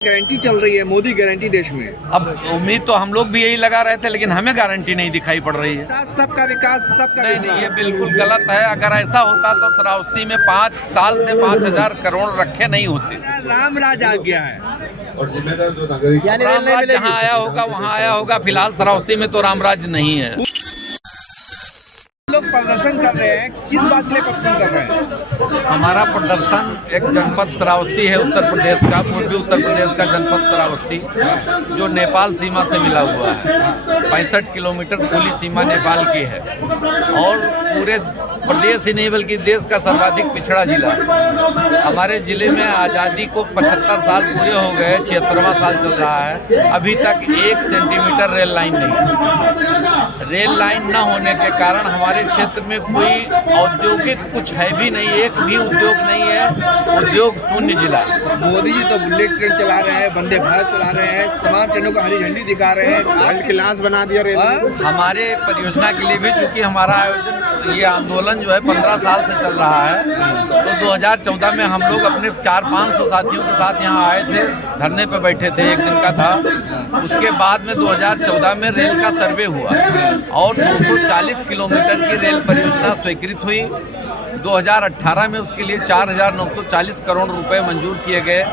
Guarantee चल रही है, मोदी गारंटी देश में। अब उम्मीद तो हम लोग भी यही लगा रहे थे, लेकिन हमें गारंटी नहीं दिखाई पड़ रही है। सबका विकास, सबका नहीं, ये बिल्कुल गलत है। अगर ऐसा होता तो श्रावस्ती में 5 साल से 5,000 करोड़ रखे नहीं होते। राम राज आ गया है, राम राज जहाँ आया होगा वहाँ आया होगा। फिलहाल श्रावस्ती में तो रामराज नहीं है। लोग प्रदर्शन कर रहे हैं, किस बात के लिए प्रदर्शन कर रहे हैं? हमारा प्रदर्शन एक जनपद श्रावस्ती है, उत्तर प्रदेश का, पूर्वी उत्तर प्रदेश का जनपद श्रावस्ती, जो नेपाल सीमा से मिला हुआ है। 65 किलोमीटर खुली सीमा नेपाल की है और पूरे प्रदेश ही नहीं बल्कि देश का सर्वाधिक पिछड़ा जिला है। हमारे जिले में आज़ादी को 75 साल पूरे हो गए, 76वां साल चल रहा है। अभी तक 1 सेंटीमीटर रेल लाइन नहीं। रेल लाइन न होने के कारण हमारे क्षेत्र में कोई औद्योगिक कुछ है भी नहीं, एक भी उद्योग नहीं है। उद्योग शून्य जिला। मोदी जी तो बुलेट ट्रेन चला रहे हैं, वंदे भारत चला रहे हैं, तमाम ट्रेनों को हरी झंडी दिखा रहे हैं, वर्ल्ड क्लास बना दिया रेल। हमारे परियोजना के लिए भी, चूंकि हमारा आयोजन, ये आंदोलन जो है 15 साल से चल रहा है, तो 2014 में हम लोग अपने 400-500 साथियों के साथ यहाँ आए थे, धरने पे बैठे थे, 1 दिन का था। उसके बाद में 2014 में रेल का सर्वे हुआ और 240 किलोमीटर की रेल परियोजना स्वीकृत हुई। 2018 में उसके लिए 4,940 करोड़ रुपए मंजूर किए गए,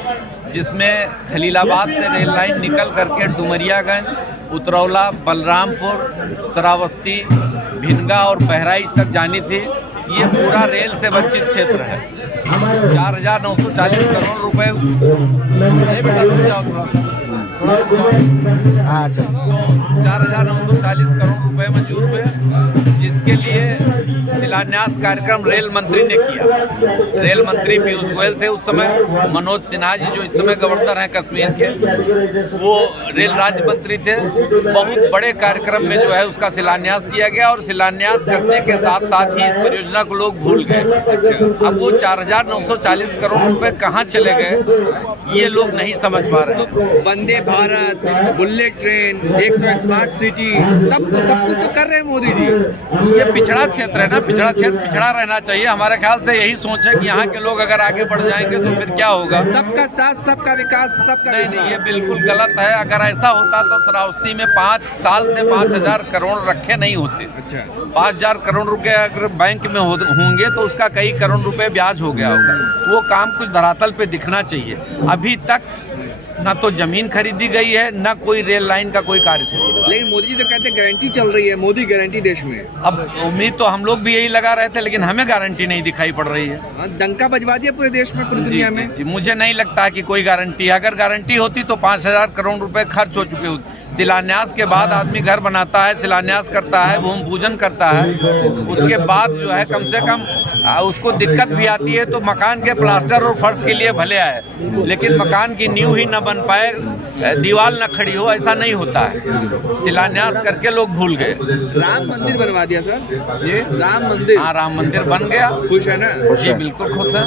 जिसमें खलीलाबाद से रेल लाइन निकल करके डुमरियागंज, उतरौला, बलरामपुर, श्रावस्ती, भिनगा और बहराइच तक जानी थी। ये पूरा रेल से वंचित क्षेत्र है। 4,940 करोड़ रुपए। तो 4,940 करोड़ रुपए मंजूर हुए, जिसके लिए शिलान्यास कार्यक्रम रेल मंत्री ने किया। रेल मंत्री पीयूष गोयल थे उस समय, मनोज सिन्हा जी जो इस समय गवर्नर हैं कश्मीर के, वो रेल राज्य मंत्री थे। बहुत बड़े कार्यक्रम में जो है उसका शिलान्यास किया गया और शिलान्यास करने के साथ साथ ही इस परियोजना को लोग भूल गए। अब वो 4,940 करोड़ रुपए कहाँ चले गए ये लोग नहीं समझ पा रहे। तो Vande Bharat, bullet train, 100 smart city, तब तो सब कुछ तो कर रहे हैं मोदी जी। ये पिछड़ा क्षेत्र है ना, पिछड़ा क्षेत्र पिछड़ा रहना चाहिए। हमारे ख्याल से यही सोच है कि यहाँ के लोग अगर आगे बढ़ जाएंगे तो फिर क्या होगा। सबका साथ, सबका विकास, सबका। नहीं, ये बिल्कुल गलत है। अगर ऐसा होता तो श्रावस्ती में 5 साल से 5,000 करोड़ रखे नहीं होते। अच्छा, 5,000 करोड़ रुपए अगर बैंक में होंगे तो उसका कई करोड़ रुपए ब्याज हो गया होगा। वो काम कुछ धरातल पे दिखना चाहिए। अभी तक ना तो जमीन खरीदी गई है, ना कोई रेल लाइन का कोई कार्य शुरू हुआ। लेकिन मोदी जी तो कहते हैं गारंटी चल रही है, मोदी गारंटी देश में। अब उम्मीद तो हम लोग भी यही लगा रहे थे, लेकिन हमें गारंटी नहीं दिखाई पड़ रही है। डंका बजवा दिया पूरे देश में, पूरी दुनिया में। जी, मुझे नहीं लगता कि कोई गारंटी है। अगर गारंटी होती तो 5,000 करोड़ रुपए खर्च हो चुके होते। शिलान्यास के बाद आदमी घर बनाता है, शिलान्यास करता है, भूमि पूजन करता है, उसके बाद जो है कम से कम उसको दिक्कत भी आती है तो मकान के प्लास्टर और फर्श के लिए भले आए, लेकिन मकान की नींव ही न बन पाए, दीवार न खड़ी हो, ऐसा नहीं होता है। शिलान्यास करके लोग भूल गए। राम मंदिर बनवा दिया सर। ये राम मंदिर, हाँ, राम मंदिर बन गया। खुश है ना? जी बिल्कुल खुश है।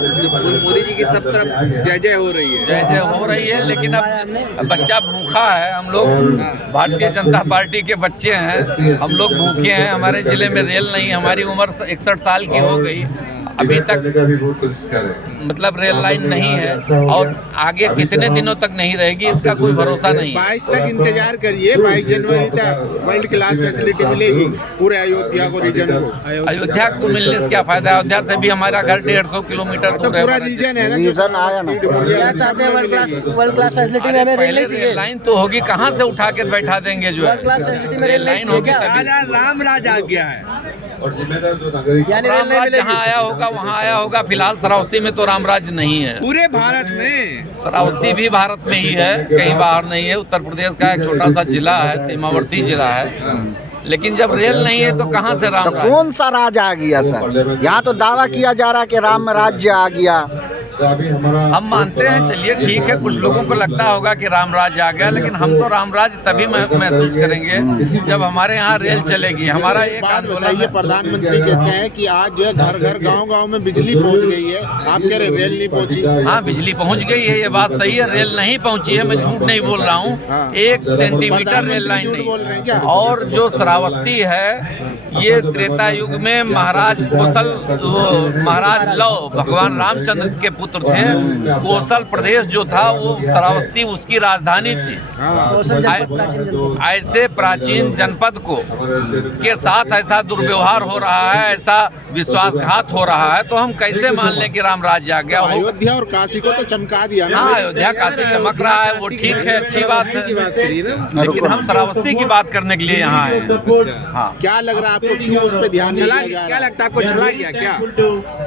मोदी जी की सब तरफ जय जय हो रही है। जय जय हो रही है, लेकिन अब बच्चा भूखा है। हम लोग भारतीय जनता पार्टी के बच्चे हैं, हम लोग भूखे हैं। हमारे जिले में रेल नहीं, हमारी उम्र 61 साल की हो गई, अभी तक मतलब रेल लाइन नहीं है और आगे कितने दिनों तक नहीं रहेगी इसका कोई भरोसा नहीं। 22 तक इंतजार करिए, 22 जनवरी तक वर्ल्ड क्लास फैसिलिटी मिलेगी पूरे अयोध्या को, रीजन को। अयोध्या को मिलने से क्या फायदा? अयोध्या से भी हमारा घर 150 किलोमीटर तो पूरा रीजन है ना, रीजन आया ना। क्या चाहते हैं? वर्ल्ड क्लास फैसिलिटी में हमें रेल चाहिए। लाइन तो होगी, कहाँ से उठा के बैठा देंगे? जो वर्ल्ड क्लास फैसिलिटी में रेल लाइन होगी राम राज आ गया है, राम राज जहाँ आया होगा वहाँ आया होगा। फिलहाल श्रावस्ती में तो रामराज नहीं है। पूरे भारत में श्रावस्ती भी भारत में ही है, कहीं बाहर नहीं है। उत्तर प्रदेश का एक छोटा सा जिला है, सीमावर्ती जिला है, लेकिन जब रेल नहीं है तो कहाँ से राम राज? कौन सा राज आ गया सर? यहाँ तो दावा किया जा रहा है कि राम राज्य आ गया। हम मानते हैं, चलिए ठीक है, कुछ लोगों को लगता होगा कि रामराज आ गया, लेकिन हम तो रामराज तभी महसूस करेंगे जब हमारे यहाँ रेल चलेगी। हमारा एक आंदोलन। ये प्रधानमंत्री कहते हैं कि आज जो है घर घर गांव-गांव में बिजली पहुंच गई है, आप कह रहे रेल नहीं पहुंची। हाँ, बिजली पहुंच गई है, ये बात सही है। रेल नहीं पहुंची है, मैं झूठ नहीं बोल रहा हूँ। 1 सेंटीमीटर रेल लाइन नहीं। और जो श्रावस्ती है, ये त्रेता युग में महाराज कौशल, महाराज लव, भगवान रामचंद्र के पुत्र पुत्र थे। कोसल प्रदेश जो था वो श्रावस्ती उसकी राजधानी थी। कौशल जनपद प्राचीन जनपद। ऐसे प्राचीन जनपद को के साथ ऐसा दुर्व्यवहार हो रहा है, ऐसा विश्वासघात हो रहा है, तो हम कैसे मान लें कि राम राज्य आ गया हो? अयोध्या और काशी को तो चमका दिया ना। हाँ, अयोध्या काशी चमक रहा है, वो ठीक है, अच्छी बात है, लेकिन हम श्रावस्ती की बात करने के लिए यहाँ आए हैं। हाँ, क्या लग रहा है आपको, क्यों उस पर ध्यान नहीं चला दिया जा क्या रहा? लगता है आपको, चला गया क्या?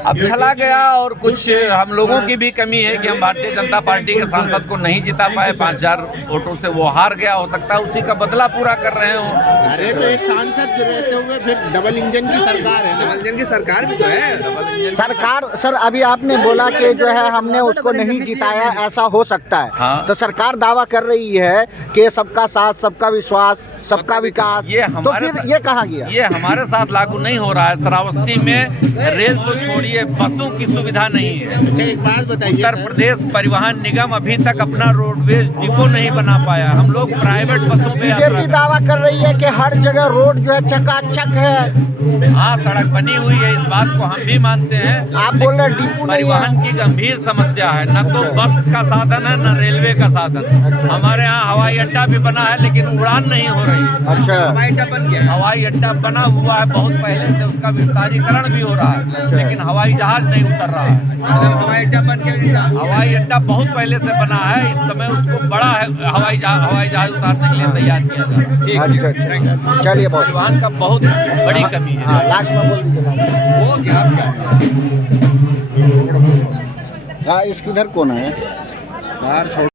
अब चला गया, और कुछ हम लोगों की भी कमी है कि हम भारतीय जनता पार्टी के सांसद को नहीं जिता पाए, 5000 वोटों से वो हार गया, हो सकता है उसी का बदला पूरा कर रहे हो। अरे तो एक सांसद रहते हुए फिर डबल इंजन की सरकार है ना। इंजन की सरकार भी तो है। सरकार सर, अभी आपने बोला कि जो है हमने उसको नहीं जिताया, ऐसा हो सकता है। हाँ। तो सरकार दावा कर रही है कि सबका साथ, सबका विश्वास, सबका विकास, ये तो हमारे फिर ये कहाँ गया? ये हमारे साथ लागू नहीं हो रहा है। श्रावस्ती में रेल तो छोड़िए, बसों की सुविधा नहीं है। अच्छा एक बात बताइए उत्तर सर, प्रदेश परिवहन निगम अभी तक अपना रोडवेज डिपो नहीं बना पाया। हम लोग प्राइवेट बसों पे यात्रा बीजेपी दावा कर रही है कि हर जगह रोड जो है चकाचक है। हाँ, सड़क बनी हुई है, इस बात को हम भी मानते हैं। आप बोल रहे डिपो नहीं है। परिवहन की गंभीर समस्या है, न तो बस का साधन है, न रेलवे का साधन। अच्छा। हमारे यहाँ हवाई अड्डा भी बना है, लेकिन उड़ान नहीं हो रही। अच्छा, हवाई अड्डा बन गया। हवाई अड्डा बना हुआ है बहुत पहले से, उसका विस्तारीकरण भी हो रहा है, अच्छा। लेकिन हवाई जहाज नहीं उतर रहा है। मतलब हवाई अड्डा बन गया। हवाई अड्डा बहुत पहले से बना है, इस समय उसको बड़ा है हवाई जहाज उतारने के लिए तैयार किया जा रहा है। अच्छा अच्छा, चलिए बहुत परिवहन का बहुत बड़ी कमी है। हाँ, लास्ट में बोल दीजिए। वो क्या आपका? हाँ, इसकी इधर कौन है? बाहर छोड़